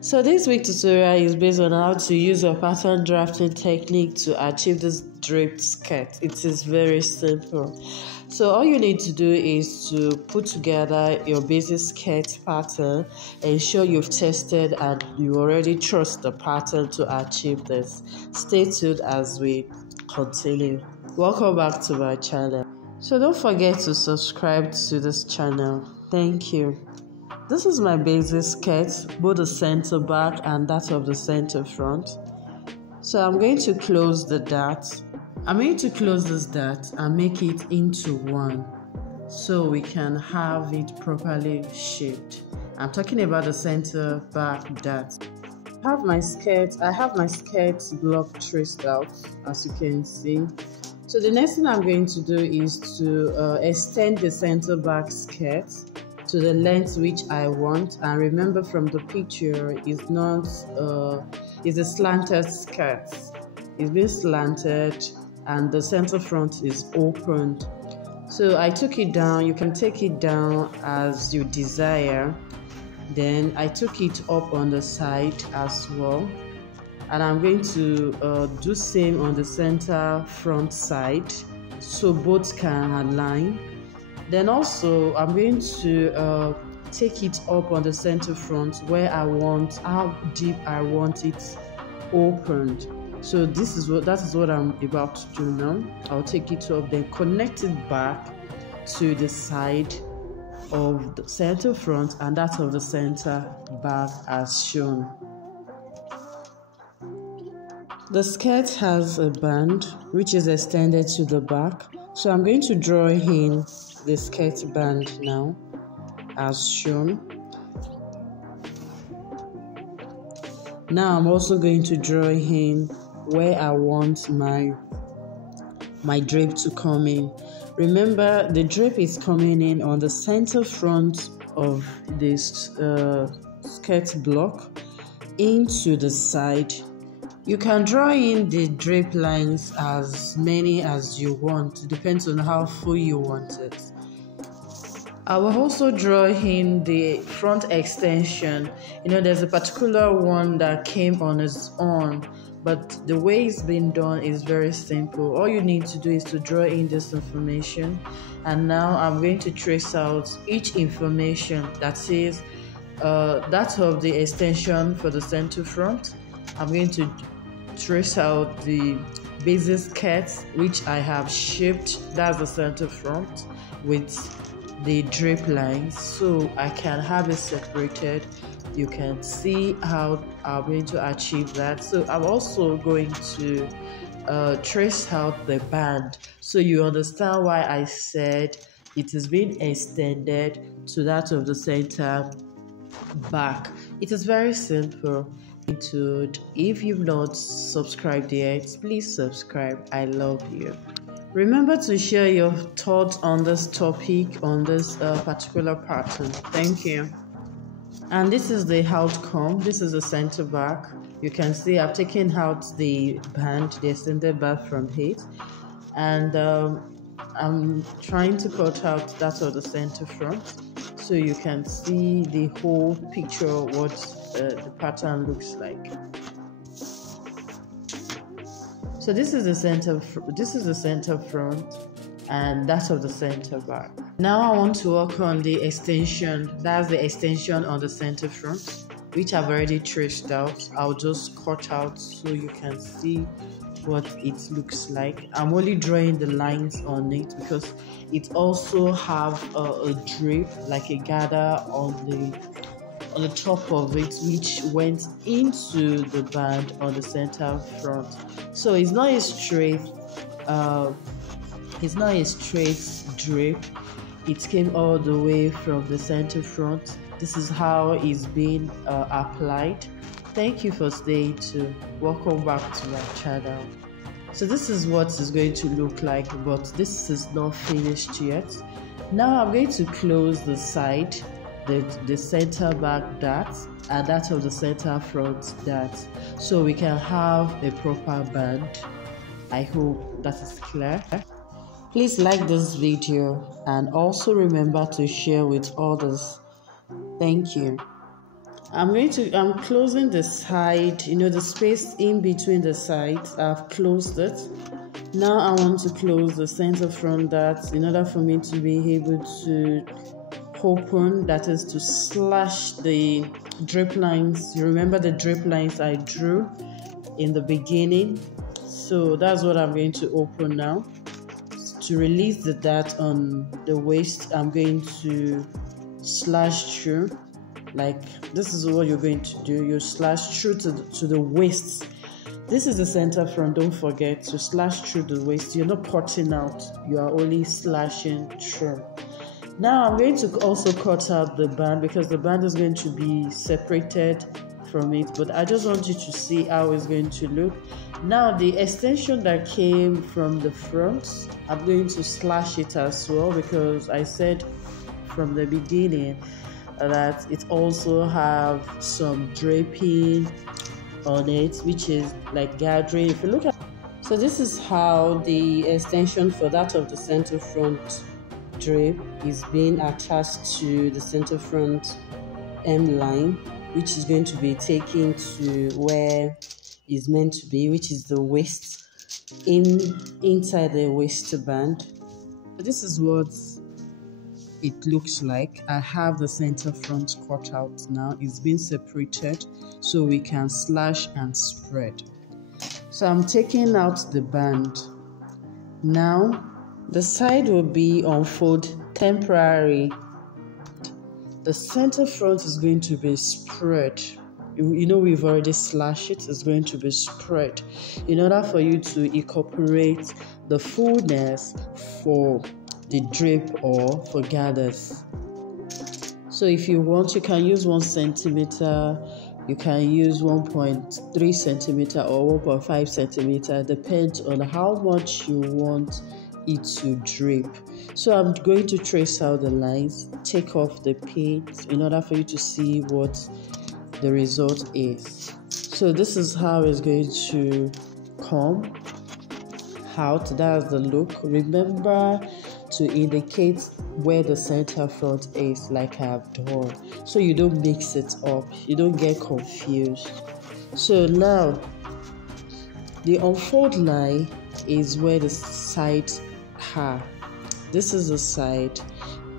So this week tutorial is based on how to use a pattern drafting technique to achieve this draped skirt. It is very simple. So all you need to do is to put together your basic skirt pattern, ensure you've tested and you already trust the pattern to achieve this. Stay tuned as we continue. Welcome back to my channel. So don't forget to subscribe to this channel. Thank you. This is my basic skirt, both the center back and that of the center front. So I'm going to close the dart. I'm going to close this dart and make it into one so we can have it properly shaped. I'm talking about the center back dart. I have my skirt block traced out, as you can see. So the next thing I'm going to do is to extend the center back skirt to the length which I want, and remember from the picture it's not it's a slanted skirt. It's been slanted and the center front is opened. So I took it down. You can take it down as you desire. Then I took it up on the side as well, and I'm going to do same on the center front side so both can align. Then also I'm going to take it up on the center front where I want, how deep I want it opened. So that is what I'm about to do now. I'll take it up, then connect it back to the side of the center front and that of the center back as shown. The skirt has a band which is extended to the back, so I'm going to draw in the skirt band now as shown. Now I'm also going to draw in where I want my drape to come in. Remember, the drape is coming in on the center front of this skirt block into the side. You can draw in the drape lines as many as you want. It depends on how full you want it. I will also draw in the front extension. You know, there's a particular one that came on its own, but the way it's been done is very simple. All you need to do is to draw in this information, and now I'm going to trace out each information that is that of the extension for the center front. I'm going to trace out the basic skirt which I have shaped, that's the center front, with the drape lines so I can have it separated. You can see how I'm going to achieve that. So I'm also going to trace out the band so you understand why I said it is being extended to that of the center back. It is very simple. If you've not subscribed yet, please subscribe. I love you. Remember to share your thoughts on this topic, on this particular pattern. Thank you. And this is the outcome. This is the center back. You can see I've taken out the band, the extended band from it, and I'm trying to cut out that of the center front so you can see the whole picture of what the pattern looks like. So this is the center front and that of the center back. Now I want to work on the extension. That's the extension on the center front, which I've already traced out. I'll just cut out so you can see what it looks like. I'm only drawing the lines on it because it also have a drape, like a gather on the top of it, which went into the band on the center front. So it's not a straight drape. It came all the way from the center front. This is how it's being applied. Thank you for staying tuned. Welcome back to my channel. So this is what it's going to look like, but this is not finished yet. Now I'm going to close the side, the center back dart and that of the center front dart, so we can have a proper band. I hope that is clear. Please like this video and also remember to share with others. Thank you. I'm closing the side, the space in between the sides. I've closed it. Now I want to close the center from that in order for me to be able to open, that is to slash the drape lines. You remember the drape lines I drew in the beginning? So that's what I'm going to open now. To release the dart on the waist, I'm going to slash through. Like, this is what you're going to do. You slash through to the waist. This is the center front. Don't forget to slash through the waist. You're not cutting out, you are only slashing through. Now I'm going to also cut out the band because the band is going to be separated from it, but I just want you to see how it's going to look. Now the extension that came from the front, I'm going to slash it as well, because I said from the beginning that it also have some draping on it, which is like gathering. If you look at, so this is how the extension for that of the center front drape is being attached to the center front hem line, which is going to be taken to where it's meant to be, which is the waist, inside the waistband. This is what it looks like. I have the center front cut out now. It's been separated so we can slash and spread. So I'm taking out the band. Now the side will be unfold temporary. The center front is going to be spread. We've already slashed it. It's going to be spread in order for you to incorporate the fullness for the drape or for gathers. So if you want, you can use 1 centimeter, you can use 1.3 centimeter or 1.5 centimeter, depends on how much you want it to drape. So I'm going to trace out the lines, take off the paint in order for you to see what the result is. So this is how it's going to come out. That's the look. Remember to indicate where the center front is, like I have done, so you don't mix it up, you don't get confused. So now the unfold line is where the sides are. This is the side,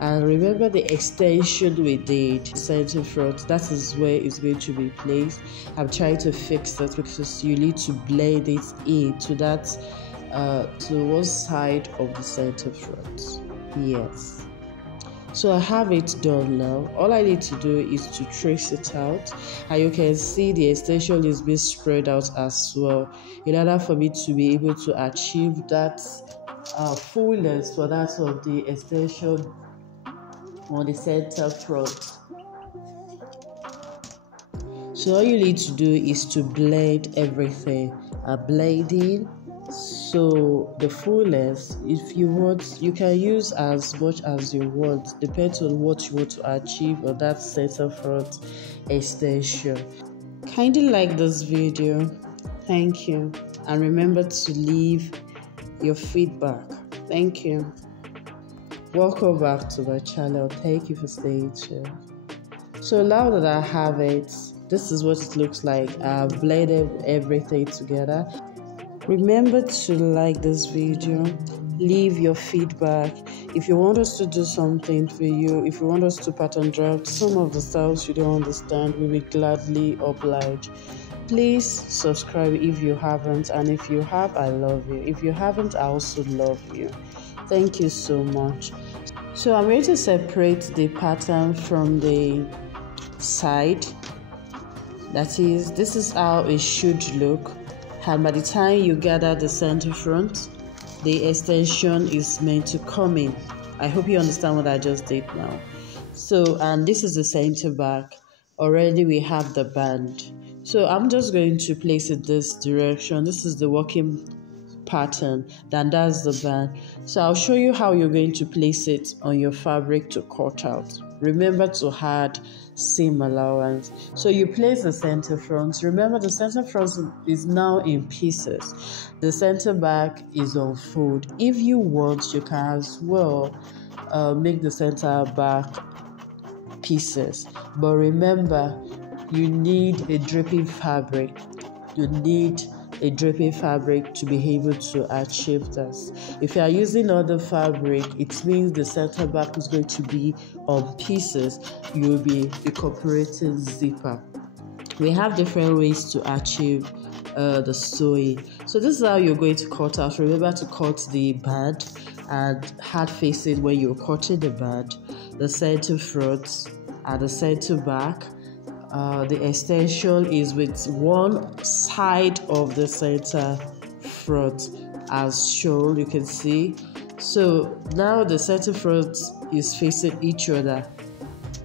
and remember the extension we did center front, that is where it's going to be placed. I'm trying to fix that because you need to blend it into that to one side of the center front. Yes, so I have it done now. All I need to do is to trace it out, and you can see the extension is being spread out as well in order for me to be able to achieve that fullness for that of the extension on the center front. So all you need to do is to blend everything. Blending, so the fullness, if you want, you can use as much as you want, depends on what you want to achieve on that center front extension. Kindly like this video, thank you, and remember to leave your feedback. Thank you. Welcome back to my channel. Thank you for staying tuned. So now that I have it, this is what it looks like. I've blended everything together. Remember to like this video, leave your feedback. If you want us to do something for you, if you want us to pattern draft some of the styles you don't understand, we will gladly oblige. Please subscribe if you haven't, and if you have, I love you. If you haven't, I also love you. Thank you so much. So I'm going to separate the pattern from the side. That is, this is how it should look. And by the time you gather the center front, the extension is meant to come in. I hope you understand what I just did now. So, and this is the center back. Already we have the band. So I'm just going to place it this direction. This is the working pattern, then that's the band. So I'll show you how you're going to place it on your fabric to cut out. Remember to add seam allowance. So you place the center front. Remember the center front is now in pieces. The center back is on fold. If you want, you can as well make the center back pieces. But remember, you need a draping fabric. You need a draping fabric to be able to achieve this. If you are using other fabric, it means the center back is going to be on pieces. You will be incorporating zipper. We have different ways to achieve the sewing. So this is how you're going to cut out. Remember to cut the band and hard face it when you're cutting the band, the center front and the center back. The extension is with one side of the center front as shown, you can see. So now the center front is facing each other.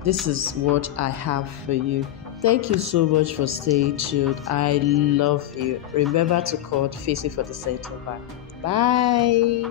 This is what I have for you. Thank you so much for staying tuned. I love you. Remember to cut facing for the center back. Bye.